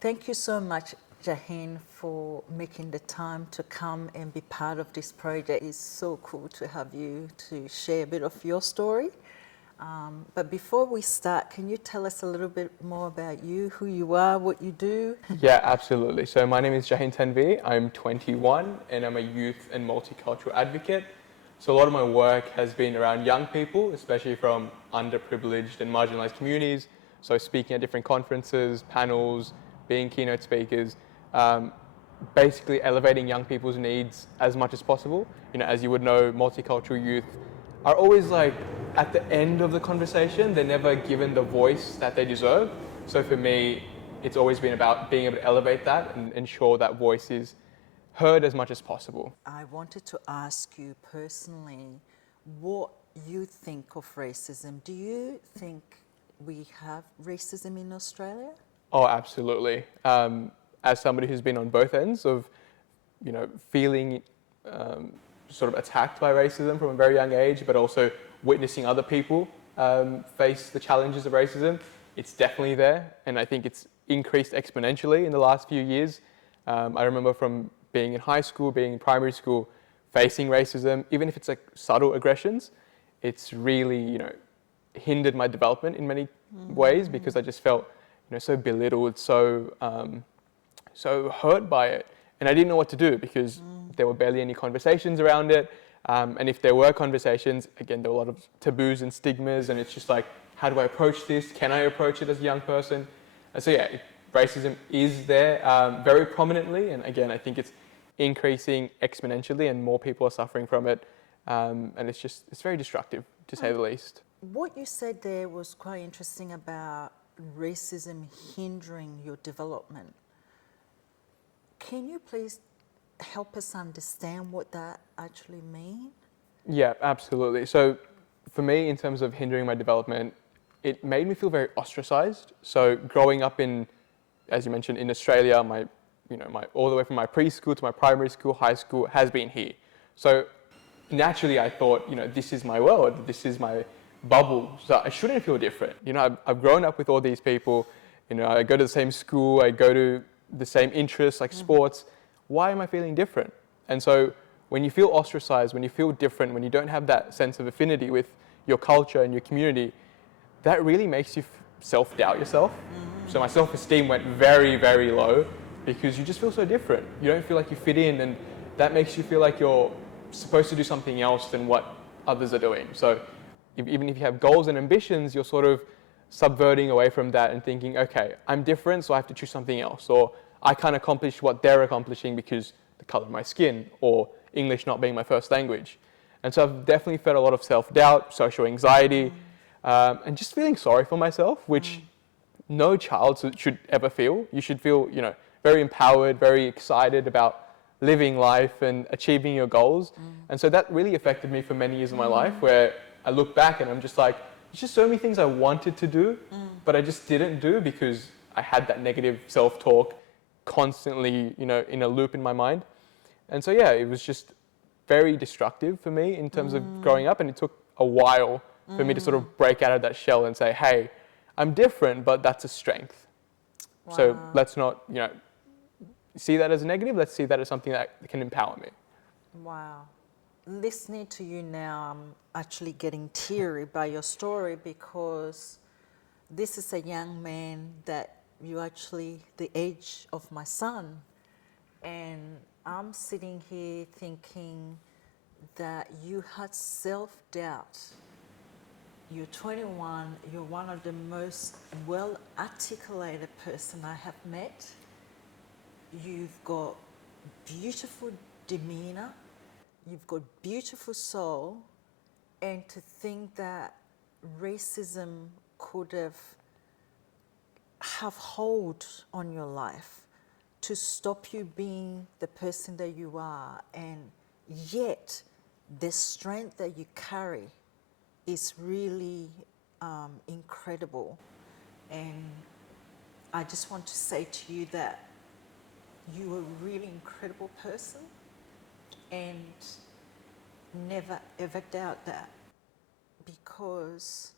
Thank you so much, Jahin, for making the time to come and be part of this project. It's so cool to have you to share a bit of your story. But before we start, can you tell us a little bit more about you, who you are, what you do? Yeah, absolutely. So my name is Jahin Tanvir. I'm 21 and I'm a youth and multicultural advocate. So a lot of my work has been around young people, especially from underprivileged and marginalized communities. So speaking at different conferences, panels, being keynote speakers, um, basically elevating young people's needs as much as possible. You know, as you would know, multicultural youth are always like at the end of the conversation. They're never given the voice that they deserve. So for me, it's always been about being able to elevate that and ensure that voice is heard as much as possible. I wanted to ask you personally what you think of racism. Do you think we have racism in Australia? Oh, absolutely. As somebody who's been on both ends of, feeling sort of attacked by racism from a very young age, but also witnessing other people face the challenges of racism, it's definitely there, and I think it's increased exponentially in the last few years. I remember from being in high school, being in primary school, facing racism, even if it's like subtle aggressions, it's really, hindered my development in many ways because I just felt, so belittled, so hurt by it. And I didn't know what to do because there were barely any conversations around it. And if there were conversations, again, there were a lot of taboos and stigmas, and it's just like, how do I approach this? Can I approach it as a young person? And so, yeah, racism is there very prominently. And again, I think it's increasing exponentially and more people are suffering from it. And it's very destructive, to say the least. What you said there was quite interesting about racism hindering your development. Can you please help us understand what that actually means? Yeah, absolutely. So for me, in terms of hindering my development, it made me feel very ostracized. So growing up in, as you mentioned, in Australia, my all the way from my preschool to my primary school, high school has been here. So naturally I thought, this is my world, this is my bubble, so I shouldn't feel different. I've grown up with all these people, I go to the same school, I go to the same interests like sports. Why am I feeling different? And so when you feel ostracized, when you feel different, when you don't have that sense of affinity with your culture and your community, that really makes you self-doubt yourself. So my self-esteem went very, very low because you just feel so different. You don't feel like you fit in, and that makes you feel like you're supposed to do something else than what others are doing. So even if you have goals and ambitions, you're sort of subverting away from that and thinking, okay, I'm different, so I have to choose something else. Or I can't accomplish what they're accomplishing because the color of my skin, or English not being my first language. And so I've definitely felt a lot of self-doubt, social anxiety, and just feeling sorry for myself, which no child should ever feel. You should feel, very empowered, very excited about living life and achieving your goals. And so that really affected me for many years of my life, where I look back and I'm just like, there's just so many things I wanted to do, but I just didn't do because I had that negative self-talk constantly, in a loop in my mind. And so, yeah, it was just very destructive for me in terms of growing up, and it took a while for me to sort of break out of that shell and say, hey, I'm different, but that's a strength. Wow. So let's not, see that as a negative. Let's see that as something that can empower me. Wow. Listening to you now, I'm actually getting teary by your story, because this is a young man that you actually the age of my son. And I'm sitting here thinking that you had self-doubt. You're 21, you're one of the most well-articulated person I have met. You've got beautiful demeanor, you've got beautiful soul, and to think that racism could have hold on your life to stop you being the person that you are, and yet the strength that you carry is really incredible. And I just want to say to you that you are a really incredible person, and never ever doubt that, because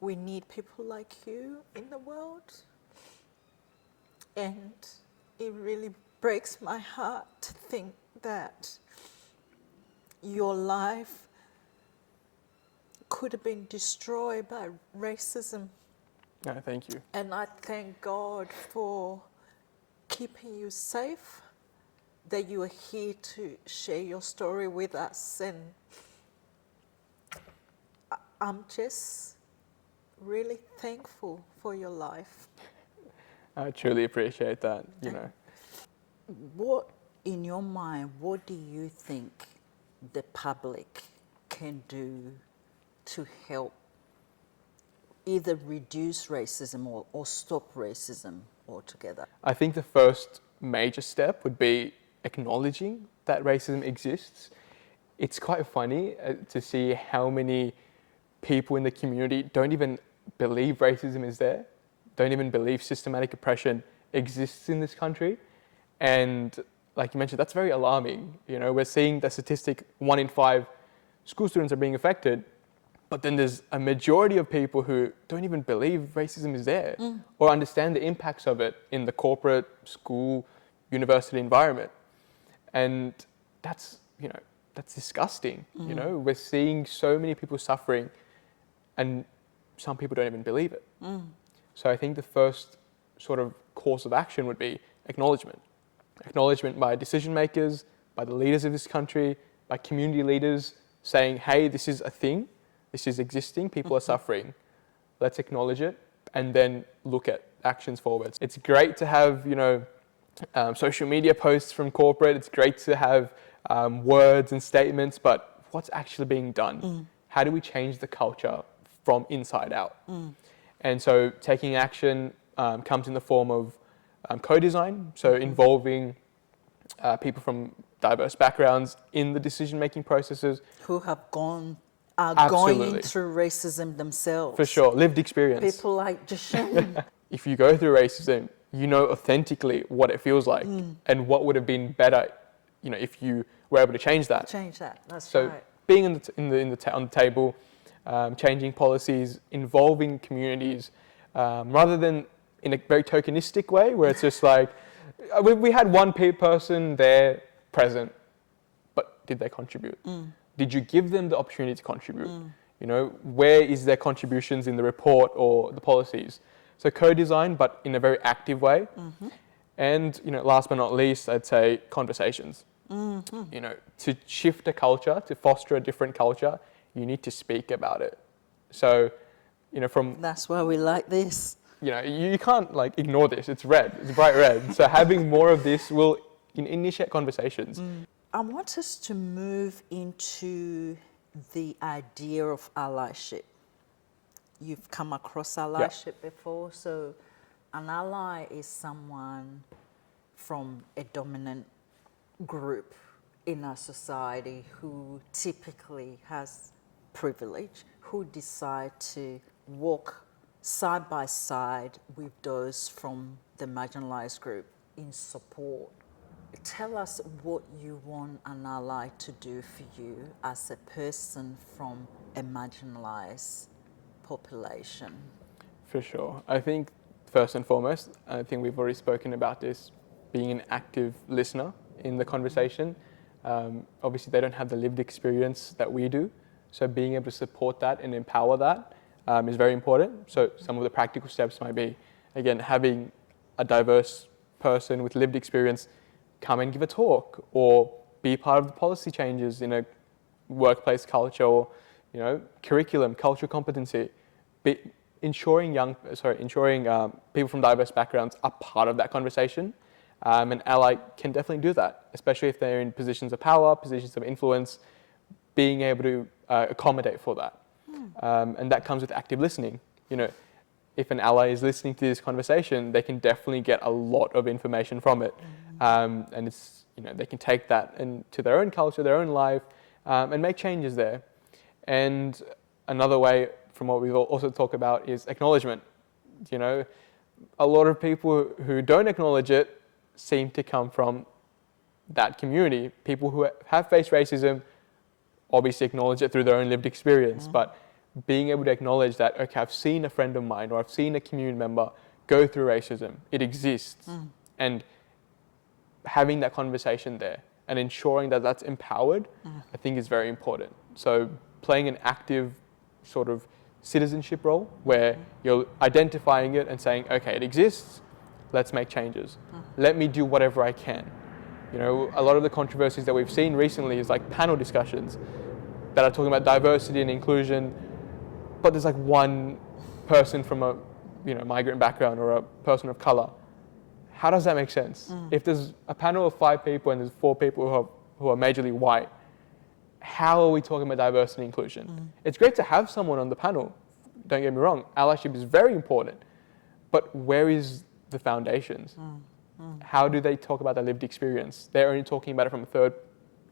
we need people like you in the world. And it really breaks my heart to think that your life could have been destroyed by racism. No, thank you. And I thank God for keeping you safe, that you are here to share your story with us. And I'm just really thankful for your life. I truly appreciate that, you know. What, in your mind, what do you think the public can do to help either reduce racism or stop racism altogether? I think the first major step would be acknowledging that racism exists. It's quite funny to see how many people in the community don't even believe racism is there, don't even believe systematic oppression exists in this country. And like you mentioned, that's very alarming. You know, we're seeing the statistic 1 in 5 school students are being affected, but then there's a majority of people who don't even believe racism is there or understand the impacts of it in the corporate, school, university environment. And that's, you know, that's disgusting. You know, we're seeing so many people suffering and some people don't even believe it. So I think the first sort of course of action would be acknowledgement. Acknowledgement by decision makers, by the leaders of this country, by community leaders saying, hey, this is a thing, this is existing, people are suffering. Let's acknowledge it and then look at actions forwards. It's great to have, you know, social media posts from corporate. It's great to have words and statements, but what's actually being done? How do we change the culture from inside out? And so taking action comes in the form of co-design, so involving people from diverse backgrounds in the decision-making processes. Who have are Absolutely. going through racism themselves. For sure, lived experience. People like Jahin. If you go through racism, you know authentically what it feels like and what would have been better, you know, if you were able to change that. Change that, that's So right. being on the table, changing policies, involving communities, rather than in a very tokenistic way where it's just like, we had one person there present, but did they contribute? Did you give them the opportunity to contribute? You know, where is their contributions in the report or the policies? So co-design, but in a very active way. And, you know, last but not least, I'd say conversations. You know, to shift a culture, to foster a different culture, you need to speak about it. So, you know, That's why we like this. you know, you can't like ignore this. It's red. It's bright red. So having more of this will initiate conversations. I want us to move into the idea of allyship. You've come across allyship before. So an ally is someone from a dominant group in our society who typically has privilege, who decide to walk side by side with those from the marginalized group in support. Tell us what you want an ally to do for you as a person from a marginalized population. For sure. I think first and foremost, I think we've already spoken about this, being an active listener in the conversation. Obviously, they don't have the lived experience that we do. So being able to support that and empower that is very important. So some of the practical steps might be, again, having a diverse person with lived experience come and give a talk or be part of the policy changes in a workplace culture or, you know, curriculum, cultural competency. Ensuring people from diverse backgrounds are part of that conversation. An ally can definitely do that, especially if they're in positions of power, positions of influence, being able to accommodate for that. And that comes with active listening. You know, if an ally is listening to this conversation, they can definitely get a lot of information from it. And it's, you know, they can take that into their own culture, their own life, and make changes there. And another way, from what we've also talked about, is acknowledgement. You know, a lot of people who don't acknowledge it seem to come from that community. People who have faced racism obviously acknowledge it through their own lived experience, but being able to acknowledge that, okay, I've seen a friend of mine or I've seen a community member go through racism. It exists. And having that conversation there and ensuring that that's empowered, I think is very important. So playing an active sort of citizenship role where you're identifying it and saying, okay, it exists, let's make changes. Let me do whatever I can. You know, a lot of the controversies that we've seen recently is like panel discussions that are talking about diversity and inclusion, but there's like one person from a, you know, migrant background or a person of color. How does that make sense? If there's a panel of 5 people and there's 4 people who are majorly white, how are we talking about diversity and inclusion? It's great to have someone on the panel, don't get me wrong, allyship is very important, but where is the foundations? How do they talk about their lived experience? They're only talking about it from a third,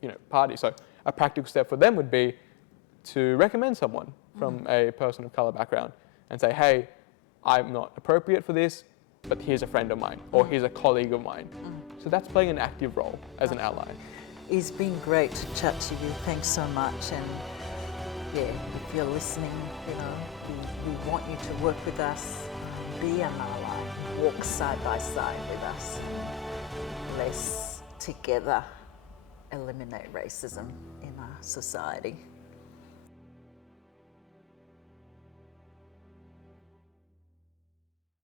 you know, party. So a practical step for them would be to recommend someone from a person of color background and say, hey, I'm not appropriate for this, but here's a friend of mine, or here's a colleague of mine. So that's playing an active role as an ally. It's been great to chat to you. Thanks so much. And yeah, if you're listening, you know, we want you to work with us, be an ally, walk side by side with us. Let's together eliminate racism in our society.